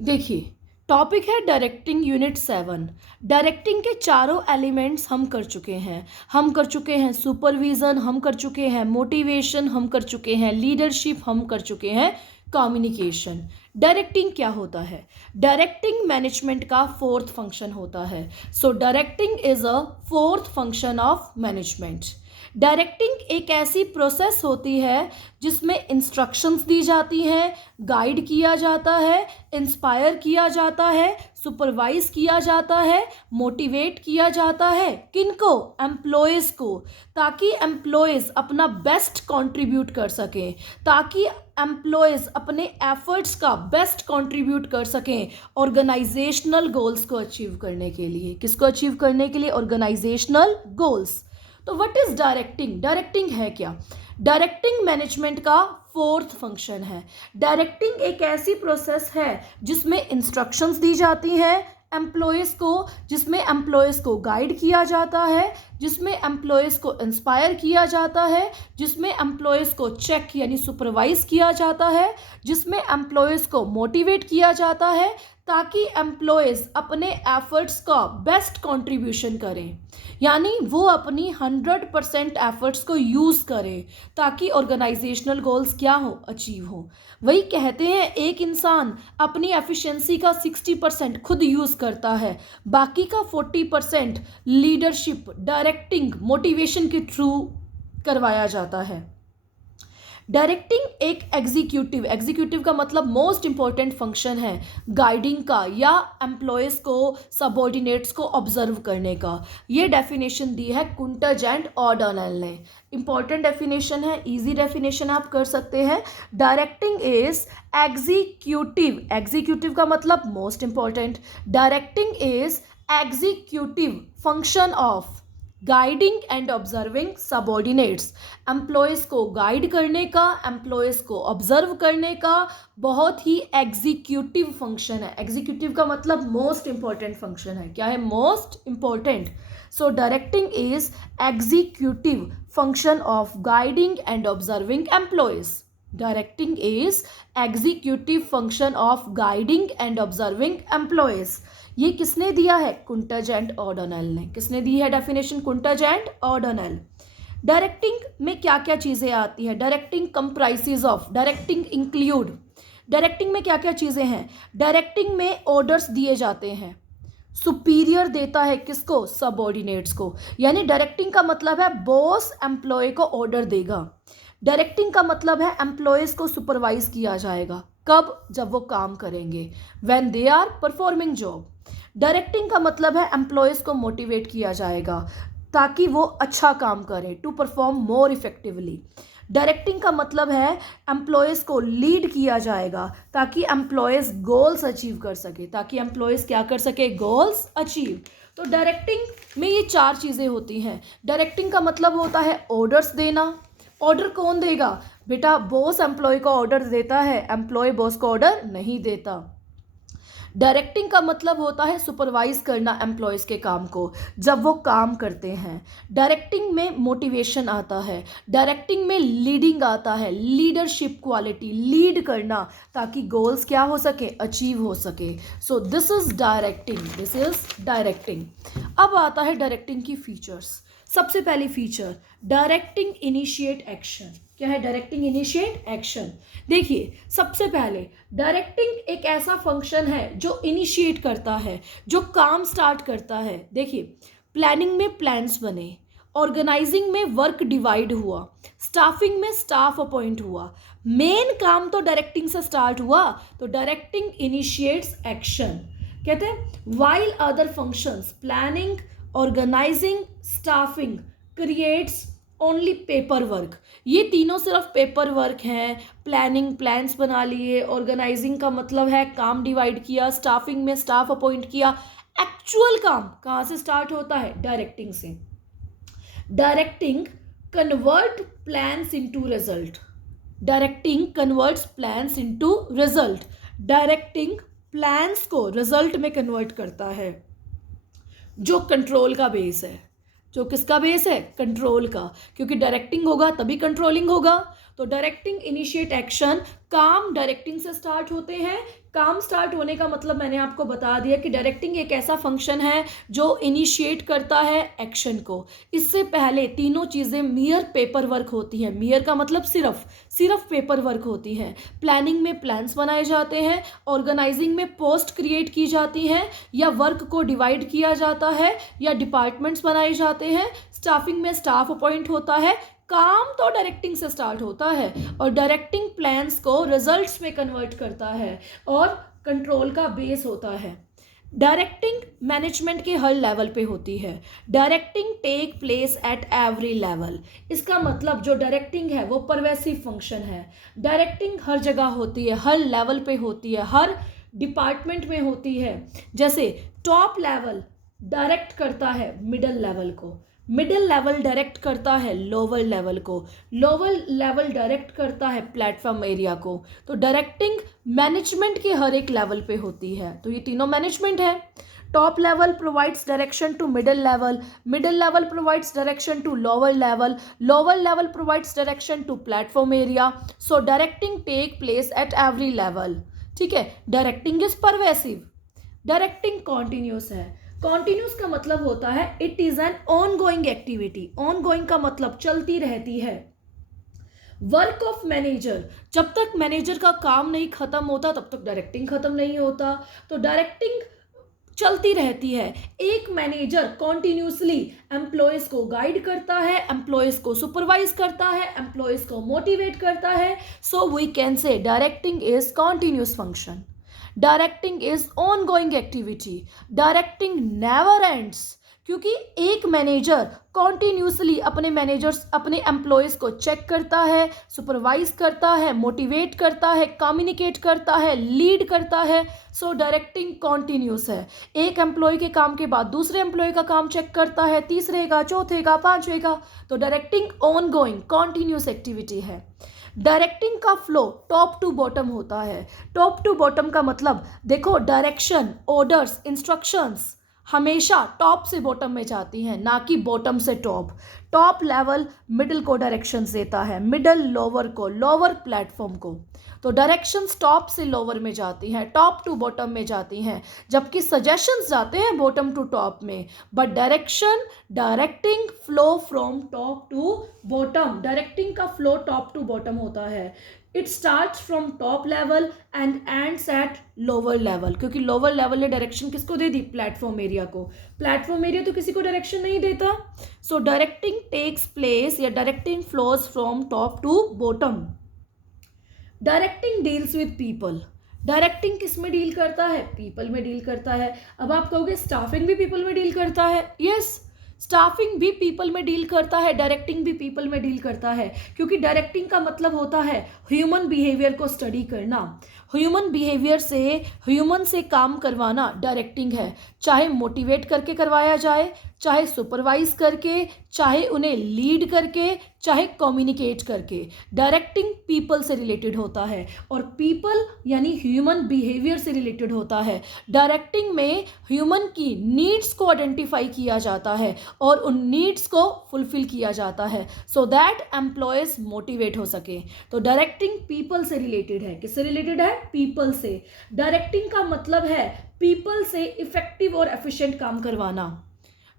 देखिए, टॉपिक है directing unit 7। Directing के चारों एलिमेंट्स हम कर चुके हैं। हम कर चुके हैं सुपरविज़न, हम कर चुके हैं मोटिवेशन, हम कर चुके हैं लीडरशिप, हम कर चुके हैं कम्युनिकेशन। डायरेक्टिंग क्या होता है? डायरेक्टिंग मैनेजमेंट का फोर्थ फंक्शन होता है। So directing is a fourth function of management. Directing एक ऐसी प्रोसेस होती है जिसमें इंस्ट्रक्शंस दी जाती हैं, गाइड किया जाता है, इंस्पायर किया जाता है, सुपरवाइज किया जाता है, मोटिवेट किया जाता है। किनको? एम्प्लॉयज़ को, ताकि एम्प्लॉयज़ अपना बेस्ट कंट्रीब्यूट कर सकें, ताकि एम्प्लॉयज़ अपने एफर्ट्स का बेस्ट कंट्रीब्यूट कर सकें ऑर्गेनाइजेशनल गोल्स को अचीव करने के लिए। किसको अचीव करने के लिए? Organizational goals. तो व्हाट इज डायरेक्टिंग? डायरेक्टिंग है क्या? डायरेक्टिंग मैनेजमेंट का फोर्थ फंक्शन है। डायरेक्टिंग एक ऐसी प्रोसेस है जिसमें इंस्ट्रक्शंस दी जाती हैं एम्प्लॉयज़ को, जिसमें एम्प्लॉयज़ को गाइड किया जाता है, जिसमें एम्प्लॉयज़ को इंस्पायर किया जाता है, जिसमें एम्प्लॉयज़ को चेक यानी सुपरवाइज किया जाता है, जिसमें एम्प्लॉयज़ को मोटिवेट किया जाता है, ताकि एम्प्लॉयज़ अपने एफर्ट्स का बेस्ट कंट्रीब्यूशन करें, यानी वो अपनी 100% एफर्ट्स को यूज़ करें ताकि ऑर्गेनाइजेशनल गोल्स क्या हो? अचीव हो। वही कहते हैं एक इंसान अपनी एफिशिएंसी का 60% खुद यूज़ करता है, बाकी का 40% लीडरशिप, डायरेक्टिंग, मोटिवेशन के थ्रू करवाया जाता है। डायरेक्टिंग एक एग्जीक्यूटिव का मतलब मोस्ट इंपॉर्टेंट फंक्शन है गाइडिंग का या एम्प्लॉयज़ को, सबॉर्डिनेट्स को ऑब्जर्व करने का। ये डेफिनेशन दी है कुंटज एंड ओडोनेल ने। इंपॉर्टेंट डेफिनेशन है, इजी डेफिनेशन आप कर सकते हैं। डायरेक्टिंग इज एग्जीक्यूटिव का मतलब most important. Directing is executive function of guiding and observing subordinates. Employees को गाइड करने का, एम्प्लॉयज़ को ऑब्जर्व करने का बहुत ही एग्जीक्यूटिव फंक्शन है। एग्जीक्यूटिव का मतलब मोस्ट इंपॉर्टेंट फंक्शन है। क्या है? Most important. So directing is executive function of guiding and observing employees. Directing is executive function of guiding and observing employees. ये किसने दिया है? कुंटज एंड ओडोनेल ने। किसने दी है definition? Koontz and O'Donnell. Directing में क्या क्या चीज़ें आती हैं? Directing comprises of, directing include. Directing में क्या क्या चीज़ें हैं? डायरेक्टिंग में ऑर्डर्स दिए जाते हैं। सुपीरियर देता है किसको? सबॉर्डिनेट्स को। यानी डायरेक्टिंग का मतलब है बॉस एम्प्लॉय को ऑर्डर देगा। डायरेक्टिंग का मतलब है एम्प्लॉयज़ को सुपरवाइज किया जाएगा। कब? जब वो काम करेंगे, when they are performing job. Directing का मतलब है एम्प्लॉयज़ को मोटिवेट किया जाएगा ताकि वो अच्छा काम करें, to perform more effectively. Directing का मतलब है एम्प्लॉयज़ को लीड किया जाएगा ताकि एम्प्लॉयज़ गोल्स अचीव कर सके, ताकि एम्प्लॉयज़ क्या कर सके? Goals achieve. तो डायरेक्टिंग में ये चार चीज़ें होती हैं। डायरेक्टिंग का मतलब होता है ऑर्डर्स देना। ऑर्डर कौन देगा? बेटा बॉस एम्प्लॉय को ऑर्डर देता है, एम्प्लॉय बॉस को ऑर्डर नहीं देता। डायरेक्टिंग का मतलब होता है सुपरवाइज करना एम्प्लॉयज़ के काम को जब वो काम करते हैं। डायरेक्टिंग में मोटिवेशन आता है, डायरेक्टिंग में लीडिंग आता है, लीडरशिप क्वालिटी, लीड करना ताकि गोल्स क्या हो सके? अचीव हो सके। So this is directing, this is directing. अब आता है डायरेक्टिंग की फीचर्स। सबसे पहली फीचर, डायरेक्टिंग इनिशिएट एक्शन। क्या है? Directing initiate action. देखिए सबसे पहले डायरेक्टिंग एक ऐसा फंक्शन है जो इनिशिएट करता है, जो काम स्टार्ट करता है। देखिए प्लानिंग में प्लान्स बने, ऑर्गेनाइजिंग में वर्क डिवाइड हुआ, स्टाफिंग में स्टाफ अपॉइंट हुआ। मेन काम तो डायरेक्टिंग से स्टार्ट हुआ, तो डायरेक्टिंग इनिशिएट्स एक्शन। कहते हैं while other functions planning, organizing, staffing creates only paper work. ये तीनों सिर्फ पेपर वर्क हैं। प्लानिंग, प्लान्स बना लिए, ऑर्गेनाइजिंग का मतलब है काम डिवाइड किया, स्टाफिंग में स्टाफ अपॉइंट किया। एक्चुअल काम कहाँ से स्टार्ट होता है? डायरेक्टिंग से। Directing convert plans into result. Directing converts plans into result. Directing plans को रिजल्ट में कन्वर्ट करता है, जो कंट्रोल का बेस है। जो किसका बेस है? कंट्रोल का, क्योंकि डायरेक्टिंग होगा तभी कंट्रोलिंग होगा। तो डायरेक्टिंग इनिशिएट एक्शन, काम डायरेक्टिंग से स्टार्ट होते हैं, काम स्टार्ट होने का मतलब मैंने आपको बता दिया कि डायरेक्टिंग एक ऐसा फंक्शन है जो इनिशिएट करता है एक्शन को। इससे पहले तीनों चीज़ें मियर पेपर वर्क होती हैं। मियर का मतलब सिर्फ पेपर वर्क होती है। प्लानिंग में प्लान्स बनाए जाते हैं, ऑर्गेनाइजिंग में पोस्ट क्रिएट की जाती हैं या वर्क को डिवाइड किया जाता है या डिपार्टमेंट्स बनाए जाते हैं, स्टाफिंग में स्टाफ अपॉइंट होता है। काम तो डायरेक्टिंग से स्टार्ट होता है और डायरेक्टिंग प्लान्स को रिजल्ट्स में कन्वर्ट करता है और कंट्रोल का बेस होता है। डायरेक्टिंग मैनेजमेंट के हर लेवल पे होती है। Directing take place at every level. इसका मतलब जो डायरेक्टिंग है वो परवेसिव फंक्शन है। डायरेक्टिंग हर जगह होती है, हर लेवल पे होती है, हर डिपार्टमेंट में होती है। जैसे टॉप लेवल डायरेक्ट करता है मिडल लेवल को, मिडिल लेवल डायरेक्ट करता है लोअर लेवल को, लोअर लेवल डायरेक्ट करता है प्लेटफॉर्म एरिया को। तो डायरेक्टिंग मैनेजमेंट के हर एक लेवल पे होती है। तो ये तीनों मैनेजमेंट है। Top level provides direction to middle level, middle level provides direction to lower level, lower level provides direction to platform area. So directing take place at every level. ठीक है। Directing is pervasive, directing continuous है। Continuous का मतलब होता है it is an ongoing activity. Ongoing का मतलब चलती रहती है। वर्क ऑफ मैनेजर, जब तक मैनेजर का काम नहीं खत्म होता तब तक डायरेक्टिंग खत्म नहीं होता। तो डायरेक्टिंग चलती रहती है। एक मैनेजर कॉन्टिन्यूसली एम्प्लॉयज को गाइड करता है, एम्प्लॉयज को सुपरवाइज करता है, एम्प्लॉयज को मोटिवेट करता है। So we can say directing is continuous function. Directing is ongoing activity. Directing never ends, क्योंकि एक मैनेजर कॉन्टिन्यूसली अपने एम्प्लॉयज़ को चेक करता है, सुपरवाइज करता है, मोटिवेट करता है, कम्युनिकेट करता है, लीड करता है। सो डायरेक्टिंग कॉन्टिन्यूस है। एक एम्प्लॉय के काम के बाद दूसरे एम्प्लॉय का काम चेक करता है, तीसरे का, चौथे का, पांचवे का। तो डायरेक्टिंग ऑनगोइंग कॉन्टिन्यूस एक्टिविटी है। डायरेक्टिंग का फ्लो टॉप टू बॉटम होता है। टॉप टू बॉटम का मतलब देखो, डायरेक्शन, ऑर्डर्स, इंस्ट्रक्शंस हमेशा टॉप से बॉटम में जाती हैं, ना कि बॉटम से टॉप। टॉप लेवल मिडिल को डायरेक्शंस देता है, मिडिल लोअर को, लोअर प्लेटफॉर्म को। तो डायरेक्शंस टॉप से लोअर में जाती हैं, टॉप टू बॉटम में जाती हैं, जबकि सजेशंस जाते हैं बॉटम टू टॉप में। But directing flow from top to bottom. Directing का फ्लो टॉप टू बॉटम होता है। It start from top level and ends at lower level, क्योंकि लोअर लेवल ने डायरेक्शन किसको दे दी? प्लेटफॉर्म एरिया को। प्लेटफॉर्म एरिया तो किसी को डायरेक्शन नहीं देता। सो डायरेक्टिंग टेक्स प्लेस या directing flows from top to bottom. Directing deals with people. Directing किस में डील करता है? पीपल में डील करता है। अब आप कहोगे स्टाफिंग भी पीपल में डील करता है। यस, स्टाफिंग भी पीपल में डील करता है, डायरेक्टिंग भी पीपल में डील करता है, क्योंकि डायरेक्टिंग का मतलब होता है ह्यूमन बिहेवियर को स्टडी करना। ह्यूमन बिहेवियर से, ह्यूमन से काम करवाना डायरेक्टिंग है। चाहे मोटिवेट करके करवाया जाए, चाहे सुपरवाइज करके, चाहे उन्हें लीड करके, चाहे कम्युनिकेट करके। डायरेक्टिंग पीपल से रिलेटेड होता है और पीपल यानी ह्यूमन बिहेवियर से रिलेटेड होता है। डायरेक्टिंग में ह्यूमन की नीड्स को आइडेंटिफाई किया जाता है और उन नीड्स को फुलफिल किया जाता है सो दैट एम्प्लॉयज मोटिवेट हो सके। तो डायरेक्टिंग पीपल से रिलेटेड है। किससे रिलेटेड है? पीपल से। डायरेक्टिंग का मतलब है पीपल से इफेक्टिव और एफिशिएंट काम करवाना।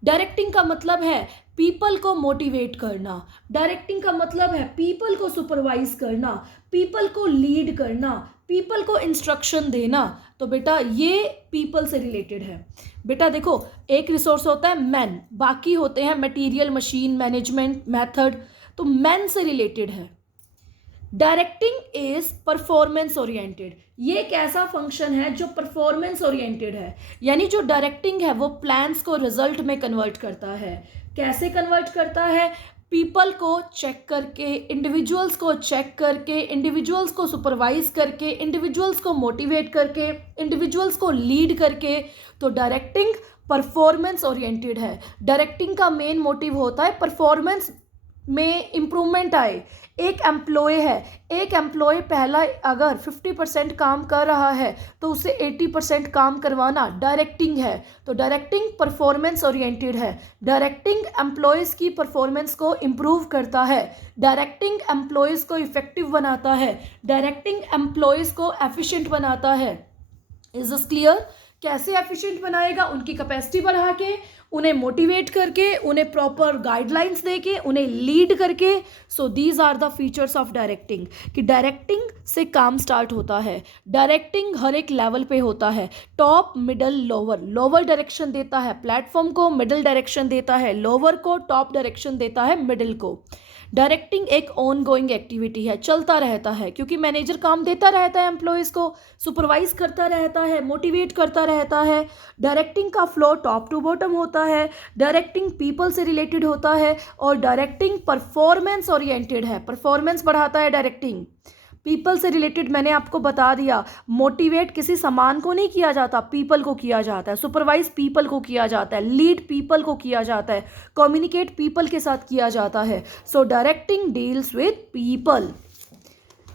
डायरेक्टिंग का मतलब है पीपल को मोटिवेट करना। डायरेक्टिंग का मतलब है पीपल को सुपरवाइज करना, पीपल को लीड करना, पीपल को इंस्ट्रक्शन देना। तो बेटा ये पीपल से रिलेटेड है। बेटा देखो, एक रिसोर्स होता है मैन, बाकी होते हैं मटीरियल, मशीन, मैनेजमेंट, मेथड। तो मैन से रिलेटेड है। Directing is performance oriented. ये एक ऐसा फंक्शन है जो परफॉर्मेंस ओरिएंटेड है, यानी जो डायरेक्टिंग है वो प्लान्स को रिजल्ट में कन्वर्ट करता है। कैसे कन्वर्ट करता है? पीपल को चेक करके, इंडिविजुअल्स को चेक करके, इंडिविजुअल्स को सुपरवाइज करके, इंडिविजुअल्स को मोटिवेट करके, इंडिविजुअल्स को लीड करके। तो डायरेक्टिंग परफॉर्मेंस ओरिएंटेड है। डायरेक्टिंग का मेन मोटिव होता है परफॉर्मेंस में इम्प्रूवमेंट आए। एक एम्प्लॉय है, एक एम्प्लॉय पहला अगर 50% काम कर रहा है तो उसे 80% काम करवाना डायरेक्टिंग है। तो डायरेक्टिंग परफॉर्मेंस ओरिएंटेड है। डायरेक्टिंग एम्प्लॉयज़ की परफॉर्मेंस को इम्प्रूव करता है। डायरेक्टिंग एम्प्लॉयज़ को इफेक्टिव बनाता है। डायरेक्टिंग एम्प्लॉयज़ को एफिशिएंट बनाता है। Is this clear? कैसे एफिशिएंट बनाएगा? उनकी कैपेसिटी बढ़ा के, उन्हें मोटिवेट करके, उन्हें प्रॉपर गाइडलाइंस दे के, उन्हें लीड करके. So these are the features of directing. कि डायरेक्टिंग से काम स्टार्ट होता है. डायरेक्टिंग हर एक लेवल पे होता है. Top, middle, lower. Lower direction देता है प्लेटफॉर्म को, मिडल डायरेक्शन देता है लोअर को, टॉप डायरेक्शन देता है मिडल को. डायरेक्टिंग एक ऑन गोइंग एक्टिविटी है, चलता रहता है, क्योंकि मैनेजर काम देता रहता है एम्प्लॉयज़ को, सुपरवाइज करता रहता है, मोटिवेट करता रहता है. डायरेक्टिंग का फ्लो टॉप टू बॉटम होता है. डायरेक्टिंग पीपल से रिलेटेड होता है और डायरेक्टिंग परफॉर्मेंस ओरिएंटेड है. परफॉर्मेंस बढ़ाता है डायरेक्टिंग. पीपल से रिलेटेड मैंने आपको बता दिया, मोटिवेट किसी सामान को नहीं किया जाता, पीपल को किया जाता है. सुपरवाइज पीपल को किया जाता है, लीड पीपल को किया जाता है, कम्युनिकेट पीपल के साथ किया जाता है. So directing deals with people.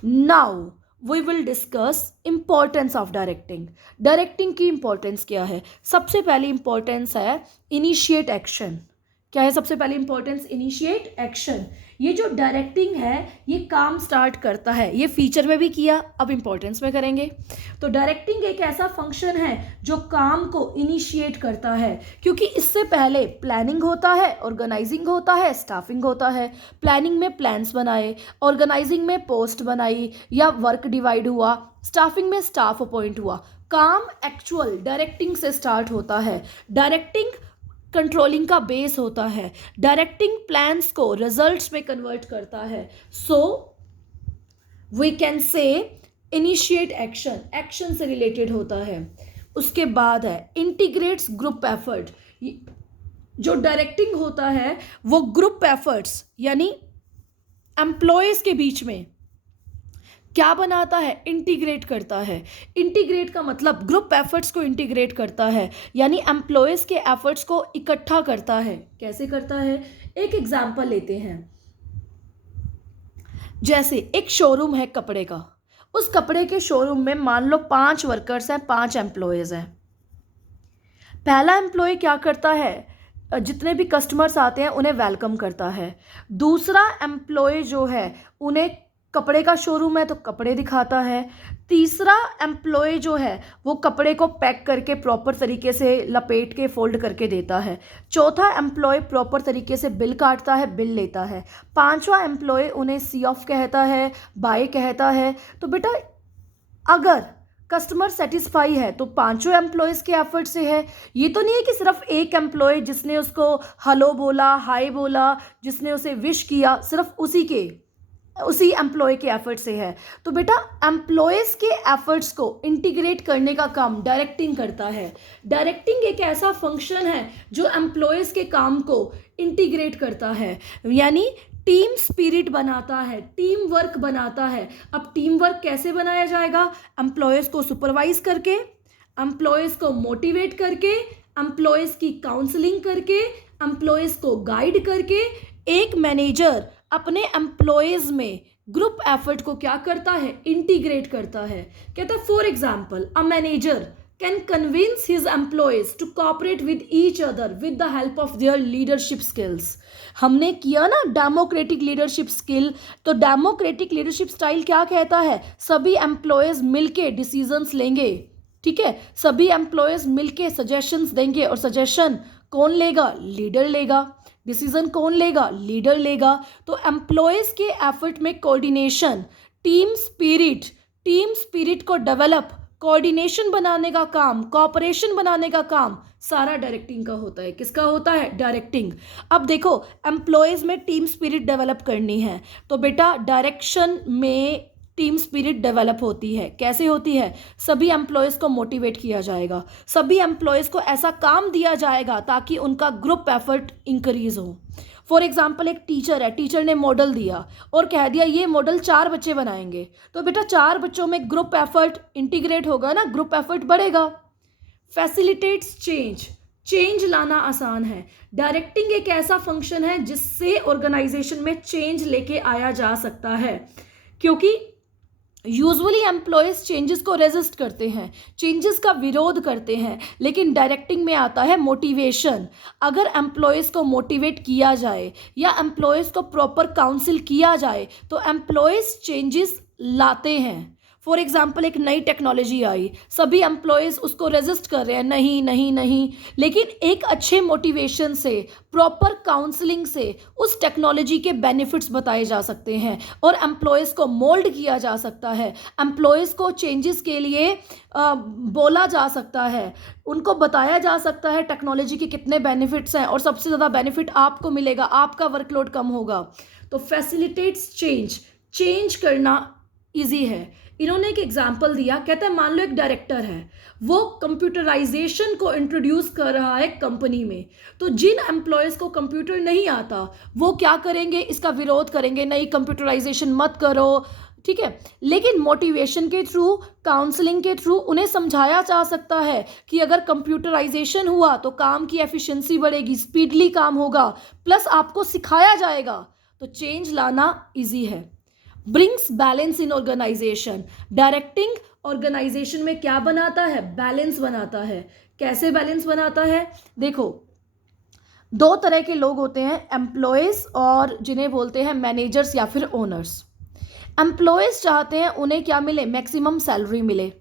Now we will discuss importance of directing. Directing की इंपॉर्टेंस क्या है? सबसे पहली इंपॉर्टेंस है इनिशिएट एक्शन. क्या है सबसे पहली इंपॉर्टेंस? Initiate action. ये जो डायरेक्टिंग है ये काम स्टार्ट करता है, ये फीचर में भी किया, अब इंपॉर्टेंस में करेंगे. तो डायरेक्टिंग एक ऐसा फंक्शन है जो काम को इनिशिएट करता है, क्योंकि इससे पहले प्लानिंग होता है, ऑर्गेनाइजिंग होता है, स्टाफिंग होता है. प्लानिंग में प्लान्स बनाए, ऑर्गेनाइजिंग में पोस्ट बनाई या वर्क डिवाइड हुआ, स्टाफिंग में स्टाफ अपॉइंट हुआ. काम एक्चुअल डायरेक्टिंग से स्टार्ट होता है. डायरेक्टिंग कंट्रोलिंग का बेस होता है. डायरेक्टिंग प्लान्स को रिजल्ट्स में कन्वर्ट करता है. So we can say initiate action, action से रिलेटेड होता है. उसके बाद है इंटीग्रेट्स ग्रुप एफर्ट. जो डायरेक्टिंग होता है वो ग्रुप एफर्ट्स यानी एम्प्लॉयज के बीच में क्या बनाता है? इंटीग्रेट करता है. इंटीग्रेट का मतलब ग्रुप एफर्ट्स को इंटीग्रेट करता है, यानी एम्प्लॉयज़ के एफर्ट्स को इकट्ठा करता है. कैसे करता है? एक एग्जांपल लेते हैं. जैसे एक शोरूम है कपड़े का. उस कपड़े के शोरूम में मान लो 5 वर्कर्स हैं, 5 एम्प्लॉयज़ हैं. पहला एम्प्लॉय क्या करता है? जितने भी कस्टमर्स आते हैं उन्हें वेलकम करता है. दूसरा एम्प्लॉय जो है उन्हें, कपड़े का शोरूम है तो कपड़े दिखाता है. तीसरा एम्प्लॉय जो है वो कपड़े को पैक करके प्रॉपर तरीके से लपेट के फोल्ड करके देता है. चौथा एम्प्लॉय प्रॉपर तरीके से बिल काटता है, बिल लेता है. पांचवा एम्प्लॉय उन्हें सी ऑफ कहता है, बाय कहता है. तो बेटा अगर कस्टमर सेटिस्फाई है तो पांचों एम्प्लॉयज़ के एफर्ट से है. ये तो नहीं है कि सिर्फ एक एम्प्लॉय जिसने उसको हेलो बोला, हाय बोला, जिसने उसे विश किया, सिर्फ उसी एम्प्लॉय के एफर्ट से है. तो बेटा एम्प्लॉयज़ के एफर्ट्स को इंटीग्रेट करने का काम डायरेक्टिंग करता है. डायरेक्टिंग एक ऐसा फंक्शन है जो एम्प्लॉयज़ के काम को इंटीग्रेट करता है, यानी टीम स्पिरिट बनाता है, टीम वर्क बनाता है. अब टीम वर्क कैसे बनाया जाएगा? एम्प्लॉयज़ को सुपरवाइज करके, एम्प्लॉयज़ को मोटिवेट करके, एम्प्लॉयज़ की काउंसलिंग करके, एम्प्लॉयज़ को गाइड करके. एक मैनेजर अपने एम्प्लॉयज़ में ग्रुप एफर्ट को क्या करता है? इंटीग्रेट करता है. कहता है for example a manager can convince his employees to cooperate with each other with the help of their leadership skills. हमने किया ना डेमोक्रेटिक लीडरशिप स्किल. तो डेमोक्रेटिक लीडरशिप स्टाइल क्या कहता है? सभी एम्प्लॉयज़ मिलके डिसीजंस लेंगे. ठीक है, सभी एम्प्लॉयज़ मिलके सजेशंस देंगे और सजेशन कौन लेगा? लीडर लेगा. डिसीजन कौन लेगा? लीडर लेगा. तो एम्प्लॉयज़ के एफर्ट में कोऑर्डिनेशन, टीम स्पिरिट को डेवलप, कोऑर्डिनेशन बनाने का काम, कोऑपरेशन बनाने का काम सारा डायरेक्टिंग का होता है. किसका होता है? डायरेक्टिंग. अब देखो एम्प्लॉयज़ में टीम स्पिरिट डेवलप करनी है तो बेटा डायरेक्शन में टीम स्पिरिट डेवलप होती है. कैसे होती है? सभी एम्प्लॉयज़ को मोटिवेट किया जाएगा, सभी एम्प्लॉयज़ को ऐसा काम दिया जाएगा ताकि उनका ग्रुप एफर्ट इंक्रीज हो. फॉर एग्जाम्पल एक टीचर है, टीचर ने मॉडल दिया और कह दिया ये मॉडल 4 बच्चे बनाएंगे. तो बेटा 4 बच्चों में ग्रुप एफर्ट इंटीग्रेट होगा ना, ग्रुप एफर्ट बढ़ेगा. फैसिलिटेट्स चेंज लाना आसान है. डायरेक्टिंग एक ऐसा फंक्शन है जिससे ऑर्गेनाइजेशन में चेंज लेके आया जा सकता है, क्योंकि यूजुअली एम्प्लॉयज़ चेंजेस को रेजिस्ट करते हैं, चेंजेस का विरोध करते हैं, लेकिन डायरेक्टिंग में आता है मोटिवेशन. अगर एम्प्लॉयज़ को मोटिवेट किया जाए या एम्प्लॉयज़ को प्रॉपर काउंसिल किया जाए तो एम्प्लॉयज़ चेंजेस लाते हैं. फॉर एग्जाम्पल एक नई टेक्नोलॉजी आई, सभी एम्प्लॉयज़ उसको रेजिस्ट कर रहे हैं, नहीं नहीं नहीं, लेकिन एक अच्छे मोटिवेशन से, प्रॉपर काउंसलिंग से उस टेक्नोलॉजी के बेनिफिट्स बताए जा सकते हैं और एम्प्लॉयज़ को मोल्ड किया जा सकता है, एम्प्लॉयज़ को चेंजेस के लिए बोला जा सकता है, उनको बताया जा सकता है टेक्नोलॉजी के कितने बेनिफिट्स हैं और सबसे ज़्यादा बेनिफिट आपको मिलेगा, आपका वर्कलोड कम होगा। तो फैसिलिटेट्स चेंज करना ईजी है। इन्होंने एक एग्जाम्पल दिया, कहते हैं मान लो एक डायरेक्टर है, वो कंप्यूटराइजेशन को इंट्रोड्यूस कर रहा है कंपनी में, तो जिन एम्प्लॉयज़ को कंप्यूटर नहीं आता वो क्या करेंगे, इसका विरोध करेंगे, नहीं कंप्यूटराइजेशन मत करो, ठीक है। लेकिन मोटिवेशन के थ्रू, काउंसलिंग के थ्रू उन्हें समझाया जा सकता है कि अगर कंप्यूटराइजेशन हुआ तो काम की एफिशिएंसी बढ़ेगी, स्पीडली काम होगा, प्लस आपको सिखाया जाएगा, तो चेंज लाना ईजी है। Brings balance in organization, directing organization में क्या बनाता है, बैलेंस बनाता है। कैसे बैलेंस बनाता है, देखो दो तरह के लोग होते हैं, एम्प्लॉयज़ और जिन्हें बोलते हैं मैनेजर्स या फिर ओनर्स। एम्प्लॉयज़ चाहते हैं उन्हें क्या मिले, मैक्सिमम सैलरी मिले,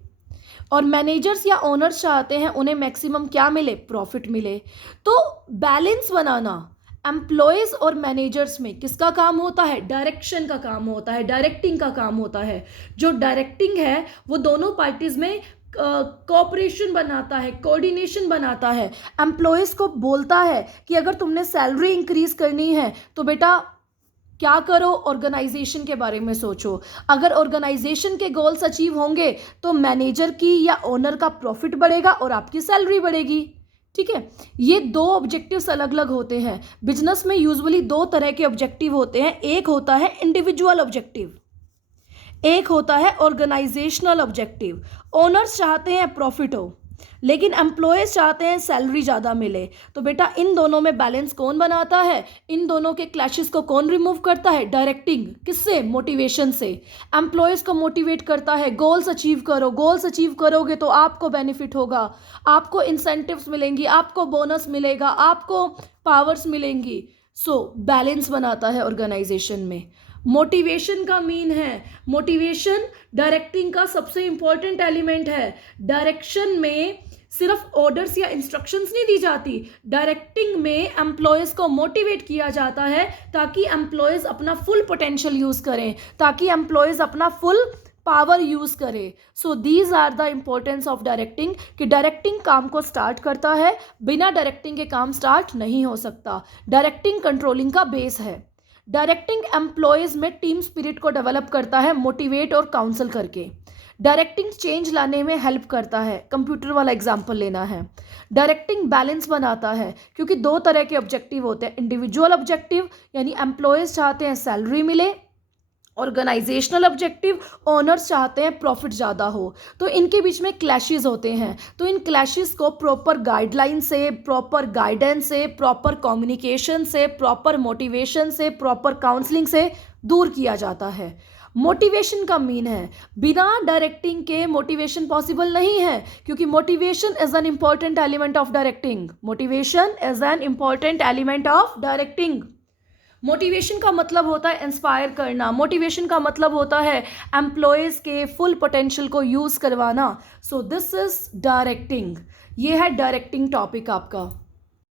और मैनेजर्स या ओनर्स चाहते हैं उन्हें मैक्सिमम क्या मिले, प्रॉफिट मिले। तो बैलेंस बनाना एम्प्लॉयज़ और मैनेजर्स में किसका काम होता है, डायरेक्शन का काम होता है, डायरेक्टिंग का काम होता है। जो डायरेक्टिंग है वो दोनों पार्टीज में कोऑपरेशन बनाता है, कोऑर्डिनेशन बनाता है, एम्प्लॉयज़ को बोलता है कि अगर तुमने सैलरी इंक्रीज करनी है तो बेटा क्या करो, ऑर्गेनाइजेशन के बारे में सोचो, अगर ऑर्गेनाइजेशन के गोल्स अचीव होंगे तो मैनेजर की या ओनर का प्रॉफिट बढ़ेगा और आपकी सैलरी बढ़ेगी, ठीक है। ये दो ऑब्जेक्टिव्स अलग अलग होते हैं। बिजनेस में यूजुअली दो तरह के ऑब्जेक्टिव होते हैं, एक होता है इंडिविजुअल ऑब्जेक्टिव, एक होता है ऑर्गेनाइजेशनल ऑब्जेक्टिव। ओनर्स चाहते हैं प्रॉफिट हो, लेकिन एम्प्लॉयज़ चाहते हैं सैलरी ज़्यादा मिले, तो बेटा इन दोनों में बैलेंस कौन बनाता है, इन दोनों के क्लैशेस को कौन रिमूव करता है, डायरेक्टिंग। किससे, मोटिवेशन से। एम्प्लॉयज़ को मोटिवेट करता है, गोल्स अचीव करो, गोल्स अचीव करोगे तो आपको बेनिफिट होगा, आपको इंसेंटिव्स मिलेंगी, आपको बोनस मिलेगा, आपको पावर्स मिलेंगी। सो बैलेंस बनाता है ऑर्गेनाइजेशन में। मोटिवेशन का मीन है, मोटिवेशन डायरेक्टिंग का सबसे इंपॉर्टेंट एलिमेंट है। डायरेक्शन में सिर्फ ऑर्डर्स या इंस्ट्रक्शंस नहीं दी जाती, डायरेक्टिंग में एम्प्लॉयज़ को मोटिवेट किया जाता है ताकि एम्प्लॉयज़ अपना फुल पोटेंशियल यूज़ करें, ताकि एम्प्लॉयज़ अपना फुल पावर यूज़ करे। So these are the importance of directing, कि डायरेक्टिंग काम को स्टार्ट करता है, बिना डायरेक्टिंग के काम स्टार्ट नहीं हो सकता। डायरेक्टिंग कंट्रोलिंग का बेस है। डायरेक्टिंग एम्प्लॉयज़ में टीम स्पिरिट को डेवलप करता है, मोटिवेट और काउंसल करके। डायरेक्टिंग चेंज लाने में हेल्प करता है, कंप्यूटर वाला एग्जाम्पल लेना है। डायरेक्टिंग बैलेंस बनाता है, क्योंकि दो तरह के ऑब्जेक्टिव होते हैं, इंडिविजुअल ऑब्जेक्टिव यानी एम्प्लॉयज़ चाहते हैं सैलरी मिले, ऑर्गेनाइजेशनल ऑब्जेक्टिव ओनर्स चाहते हैं प्रॉफिट ज़्यादा हो। तो इनके बीच में क्लैशेस होते हैं, तो इन क्लैशेस को प्रॉपर गाइडलाइन से, प्रॉपर गाइडेंस से, प्रॉपर कम्युनिकेशन से, प्रॉपर मोटिवेशन से, प्रॉपर काउंसलिंग से दूर किया जाता है। मोटिवेशन का मीन है, बिना डायरेक्टिंग के मोटिवेशन पॉसिबल नहीं है, क्योंकि motivation is an important element of directing. Motivation is an important element of directing. Motivation का मतलब होता है इंस्पायर करना, मोटिवेशन का मतलब होता है एम्प्लॉयज़ के फुल पोटेंशियल को यूज़ करवाना। So this is directing. ये है डायरेक्टिंग टॉपिक आपका।